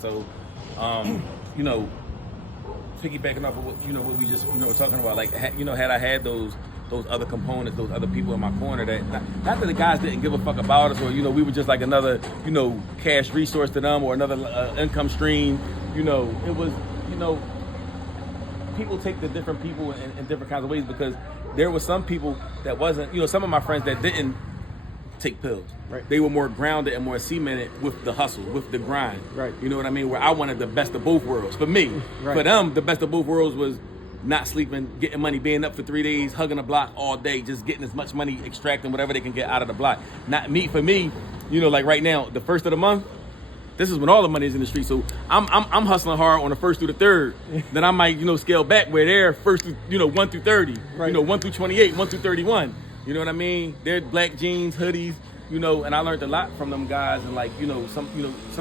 So, you know, piggybacking off of what what we just were talking about, like had I had those other components, those other people in my corner, that not that the guys didn't give a fuck about us, or we were just like another cash resource to them or another income stream. It was people take the different people in different kinds of ways, because there were some people that wasn't, some of my friends that didn't take pills. Right. They were more grounded and more cemented with the hustle, with the grind. Right. You know what I mean? Where I wanted the best of both worlds. For me, right. For them, the best of both worlds was not sleeping, getting money, being up for 3 days, hugging the block all day, just getting as much money, extracting whatever they can get out of the block. Not me. For me, like right now, the first of the month, this is when all the money is in the street. So I'm hustling hard on the first through the third. Then I might, scale back where they're first through, 1 through 30, right. 1 through 28, 1 through 31. You know what I mean? They're black jeans, hoodies, and I learned a lot from them guys. And like, some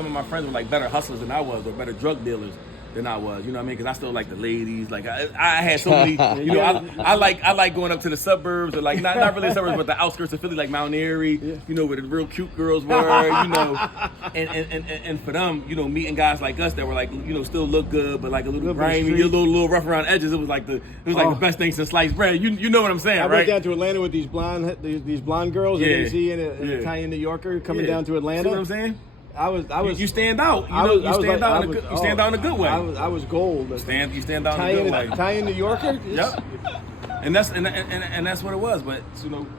of my friends were like better hustlers than I was, or better drug dealers than I was. You know what I mean? Because I still like the ladies. Like I had so many. I like going up to the suburbs, or like not really the suburbs, but the outskirts of Philly, like Mount Airy. Yeah. Where the real cute girls were. And for them, meeting guys like us that were like, still look good, but like a little grimy, a little rough around edges. It was like the best thing since sliced bread. You know what I'm saying, right? I right? went down to Atlanta with these blonde girls. Yeah. And you see an Italian New Yorker coming down to Atlanta. See what I'm saying? I was. You stand out. You stand out in a good way. I was gold. You stand out in a good way. Italian New Yorker. Yep. And that's what it was. But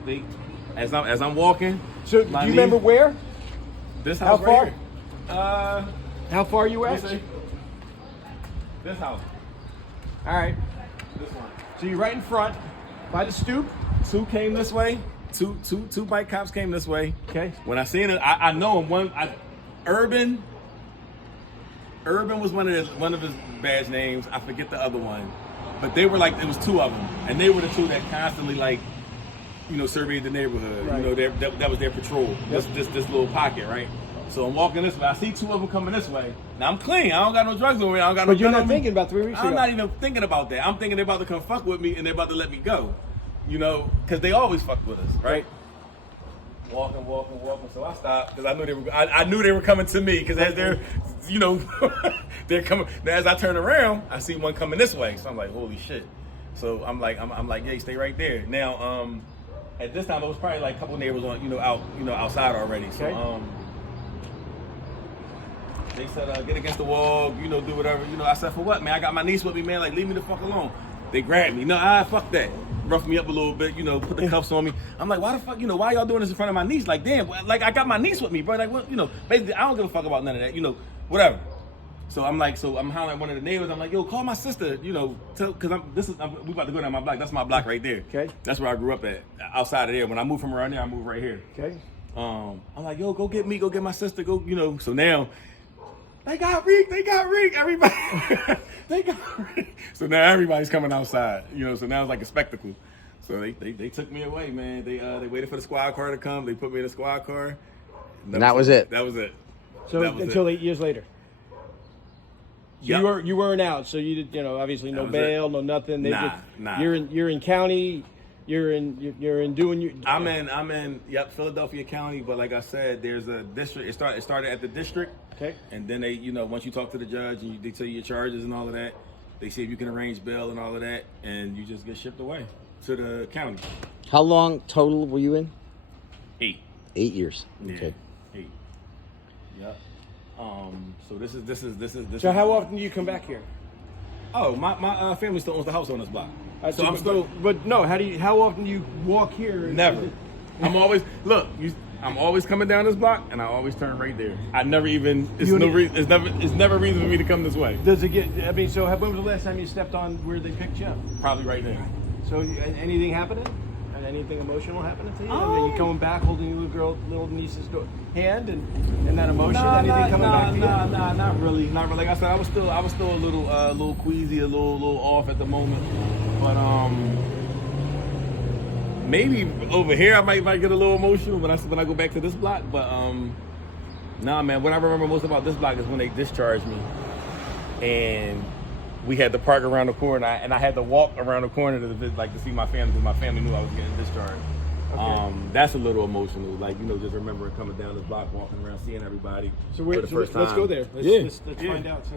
they, as I'm walking. So do you remember where? This house. How far? Right here. How far you at? This house. All right. This one. So you're right in front, by the stoop. Two came this way. Two bike cops came this way. Okay. When I seen it, I know him. Urban was one of his badge names. I forget the other one, but they were like, it was two of them, and they were the two that constantly like, surveyed the neighborhood. Right. That was their patrol. Yep. This little pocket, right? So I'm walking this way. I see two of them coming this way. Now I'm clean. I don't got no drugs on me. I don't got no. But you're not thinking about 3 weeks ago. I'm not even thinking about that. I'm thinking they're about to come fuck with me, and they're about to let me go. Because they always fuck with us, right? Walking. So I stopped because I knew they were coming to me, because as they're, they're coming. Now as I turn around, I see one coming this way. So I'm like, holy shit. So I'm like, yeah, stay right there. Now, at this time it was probably like a couple neighbors on, outside already. So okay. They said, get against the wall, do whatever. I said, for what, man? I got my niece with me, man. Like, leave me the fuck alone. They grabbed me. No, fuck that. Roughed me up a little bit, put the cuffs on me. I'm like, why the fuck, why y'all doing this in front of my niece? Like, damn, like I got my niece with me, bro. Like, what, basically, I don't give a fuck about none of that, whatever. So I'm hollering at one of the neighbors. I'm like, yo, call my sister, we about to go down my block. That's my block right there. Okay. That's where I grew up at, outside of there. When I moved from around there, I moved right here. Okay. I'm like, yo, go get me, go get my sister, go, So now, they got Reek, everybody. They got Reek. So now everybody's coming outside, so now it's like a spectacle. So they took me away, man. They waited for the squad car to come. They put me in the squad car. And that was it. That was it. So until 8 years later. So yep. you weren't out. So you did, obviously no bail, no nothing. Nah. You're in county. You're in doing your. I'm in Philadelphia County, but like I said, there's a district. It started at the district. Okay. And then they, once you talk to the judge and they tell you your charges and all of that, they see if you can arrange bail and all of that, and you just get shipped away to the county. How long total were you in? 8. 8 years. Yeah. Okay. 8. Yep. So this is. So how often do you come back here? Oh, my family still owns the house on this block. So I'm still. But no, how often do you walk here? Never. I'm always coming down this block, and I always turn right there. I never even. It's never reason for me to come this way. Does it get? I mean, so when was the last time you stepped on where they picked you up? Probably right there. So anything happening? Anything emotional happening to you? I mean, you coming back, holding your little niece's hand, and that emotion. Anything coming back to you? Not really. Like I said, I was still a little queasy, a little off at the moment, but maybe over here I might get a little emotional when I go back to this block. But nah, man. What I remember most about this block is when they discharged me, and we had to park around the corner, and I had to walk around the corner to see my family, because my family knew I was getting discharged. Okay. That's a little emotional. Like, you know, just remembering coming down this block, walking around, seeing everybody So, for the first time. let's go there. Let's Yeah. find out. So